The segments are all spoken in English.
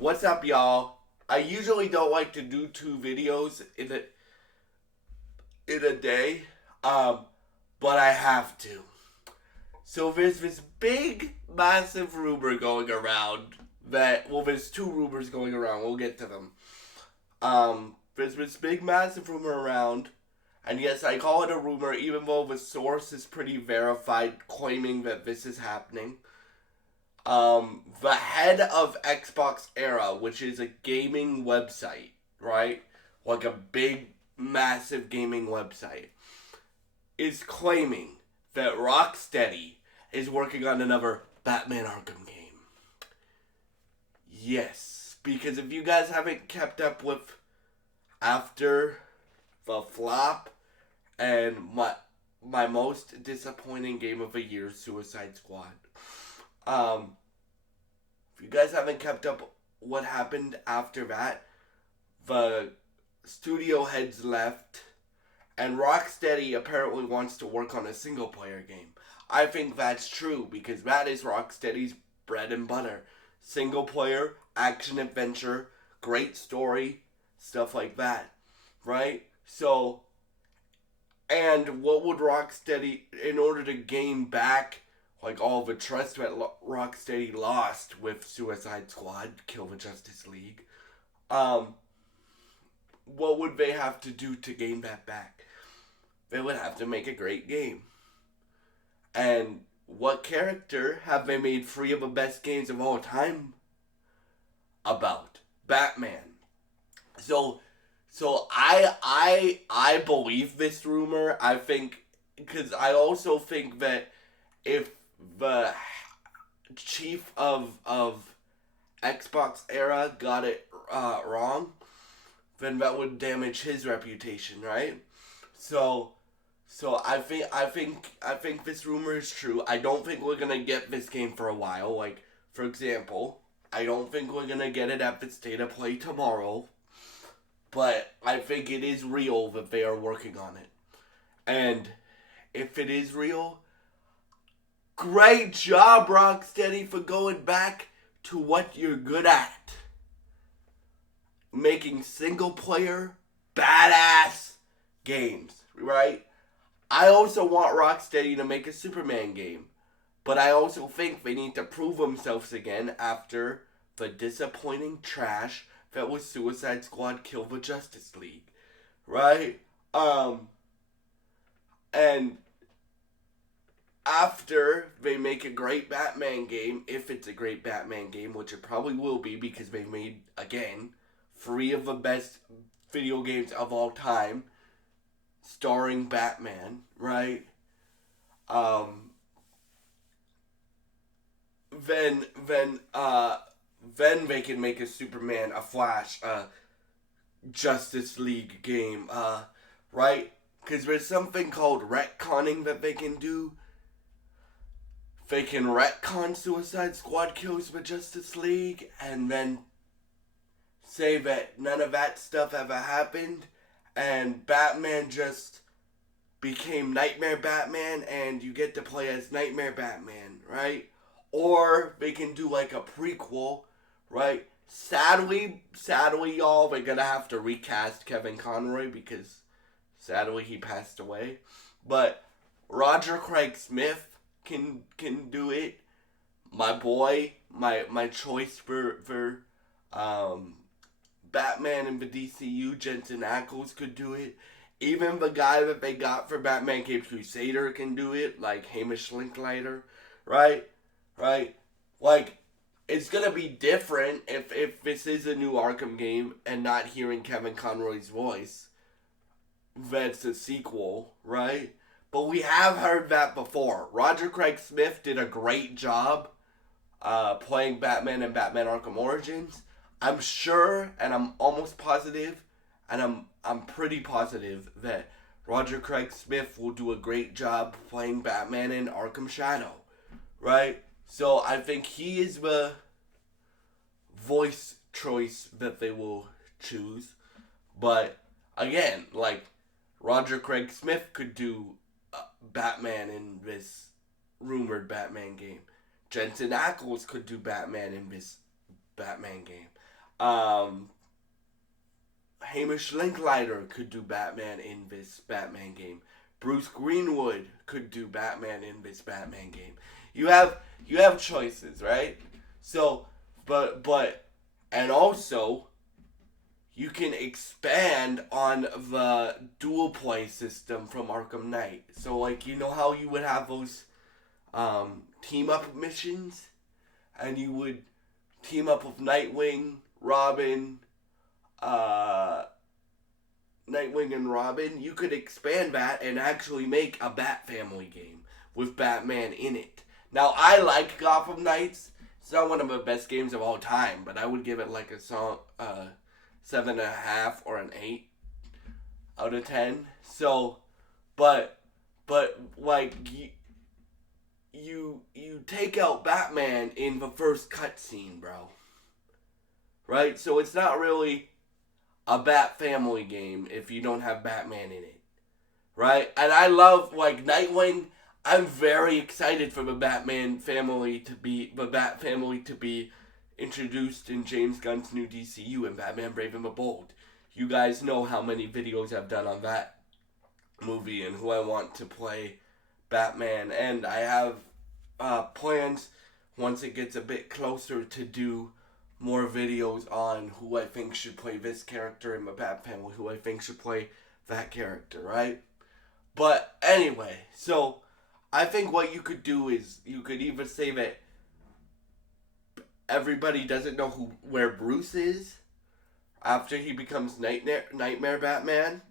What's up, y'all? I usually don't like to do two videos in a day, um, but I have to. So there's this big, massive rumor going around there's two rumors going around. We'll get to them. There's this big, massive rumor around, and yes, I call it a rumor, even though the source is pretty verified, claiming that this is happening. The head of Xbox Era, which is a gaming website, right? Like a big, massive gaming website, is claiming that Rocksteady is working on another Batman Arkham game. Yes, because if you guys haven't kept up with after the flop and my most disappointing game of the year, Suicide Squad. Um, if you guys haven't kept up what happened after that, the studio heads left, and Rocksteady apparently wants to work on a single player game. I think that's true because that is Rocksteady's bread and butter. Single player, action adventure, great story, stuff like that, right? So, and what would Rocksteady, in order to gain back like all the trust that Rocksteady lost with Suicide Squad, Kill the Justice League, um, what would they have to do to gain that back? They would have to make a great game. And what character have they made three of the best games of all time about? Batman. So I believe this rumor. I think because I also think that if the chief of Xbox Era got it wrong, then that would damage his reputation, right? So I think this rumor is true. I don't think we're gonna get this game for a while. Like, for example, I don't think we're gonna get it at the state of play tomorrow. But I think it is real that they are working on it. And if it is real, great job, Rocksteady, for going back to what you're good at. Making single player, badass games, right? I also want Rocksteady to make a Superman game. But I also think they need to prove themselves again after the disappointing trash that was Suicide Squad Kill the Justice League. Right? And after they make a great Batman game, if it's a great Batman game, which it probably will be because they made, again, three of the best video games of all time starring Batman, right? Um, then then uh then they can make a Superman, a Flash, a Justice League game, right? Because there's something called retconning that they can do. They can retcon Suicide Squad kills the Justice League and then say that none of that stuff ever happened and Batman just became Nightmare Batman and you get to play as Nightmare Batman, right? Or they can do like a prequel, right? Sadly, y'all, they're gonna have to recast Kevin Conroy because sadly he passed away. But Roger Craig Smith can do it. My boy, my choice for Batman in the DCU, Jensen Ackles could do it. Even the guy that they got for Batman Caped Crusader can do it, like Hamish Linklater, right? Right? Like, it's gonna be different if this is a new Arkham game and not hearing Kevin Conroy's voice. That's a sequel, right? But we have heard that before. Roger Craig Smith did a great job playing Batman in Batman Arkham Origins. I'm sure, and I'm almost positive, and I'm pretty positive that Roger Craig Smith will do a great job playing Batman in Arkham Shadow, right? So I think he is the voice choice that they will choose. But again, like Roger Craig Smith could do Batman in this rumored Batman game. Jensen Ackles could do Batman in this Batman game. Um, Hamish Linklater could do Batman in this Batman game. Bruce Greenwood could do Batman in this Batman game. You have choices, right? So, but and also you can expand on the dual play system from Arkham Knight. So like you know how you would have those team up missions, and you would team up with uh, Nightwing and Robin. You could expand that and actually make a Bat Family game with Batman in it. Now I like Gotham Knights. It's not one of the best games of all time, but I would give it like a 7.5 or an 8 out of 10. So, but like you take out Batman in the first cutscene, bro. Right? So it's not really a Bat Family game if you don't have Batman in it. Right? And I love like Nightwing. I'm very excited for the Bat family to be introduced in James Gunn's new DCU and Batman Brave and the Bold. You guys know how many videos I've done on that movie and who I want to play Batman, and I have plans once it gets a bit closer to do more videos on who I think should play this character in the Bat Family, who I think should play that character, right? But anyway, so I think what you could do is you could either say that everybody doesn't know where Bruce is after he becomes Nightmare Batman,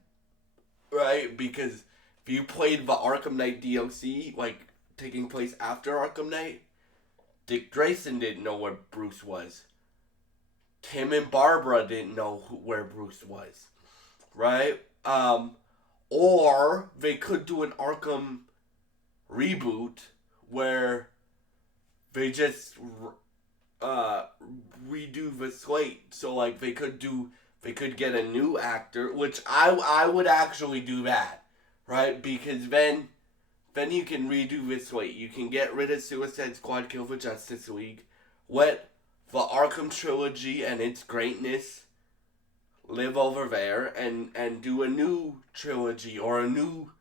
right? Because if you played the Arkham Knight DLC, like taking place after Arkham Knight, Dick Grayson didn't know where Bruce was. Tim and Barbara didn't know where Bruce was, right? Or they could do an Arkham reboot where they just redo the slate. So like they could get a new actor, which I would actually do that, right? Because then you can redo the slate. You can get rid of Suicide Squad, Kill the Justice League, let the Arkham trilogy and its greatness live over there, and do a new trilogy or a new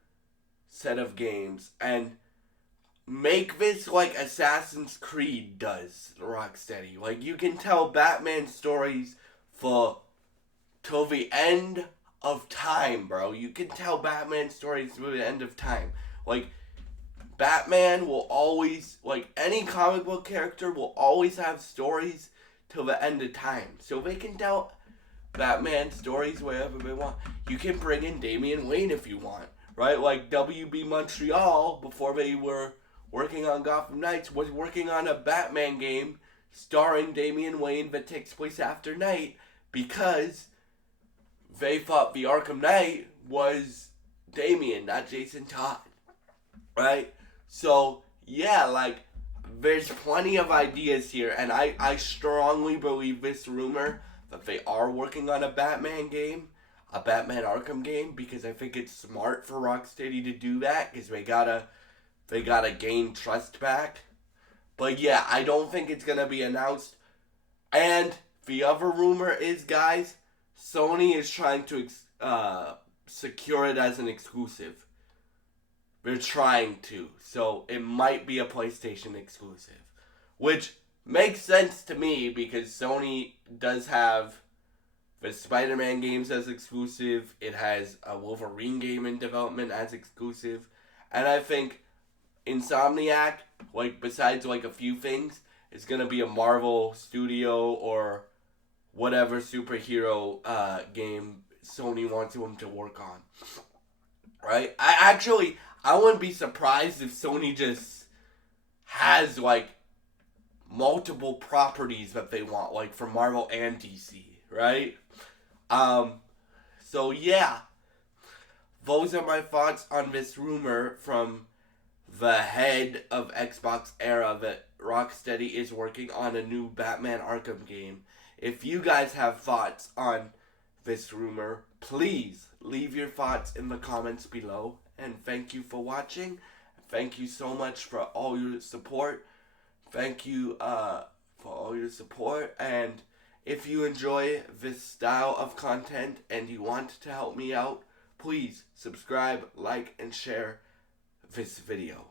set of games, and make this like Assassin's Creed does, Rocksteady. Like, you can tell Batman stories till the end of time, bro. You can tell Batman stories till the end of time. Like, Batman will always, like, any comic book character will always have stories till the end of time. So they can tell Batman stories wherever they want. You can bring in Damian Wayne if you want, right? Like, WB Montreal, before they were working on Gotham Knights, was working on a Batman game starring Damian Wayne that takes place after Night, because they thought the Arkham Knight was Damian, not Jason Todd, right? So, yeah, like, there's plenty of ideas here, and I strongly believe this rumor that they are working on a Batman game, a Batman Arkham game, because I think it's smart for Rocksteady to do that, because they gotta gain trust back. But yeah, I don't think it's gonna be announced. And the other rumor is, guys, Sony is trying to secure it as an exclusive. They're trying to. So it might be a PlayStation exclusive. Which makes sense to me, because Sony does have the Spider-Man games as exclusive. It has a Wolverine game in development as exclusive. And I think Insomniac, like, besides like a few things, is going to be a Marvel studio or whatever superhero game Sony wants them to work on. Right? I wouldn't be surprised if Sony just has, like, multiple properties that they want, like, for Marvel and DC, right? So yeah, those are my thoughts on this rumor from the head of Xbox Era that Rocksteady is working on a new Batman Arkham game. If you guys have thoughts on this rumor, please leave your thoughts in the comments below. And thank you for watching. Thank you so much for all your support. Thank you for all your support. And If you enjoy this style of content and you want to help me out, please subscribe, like, and share this video.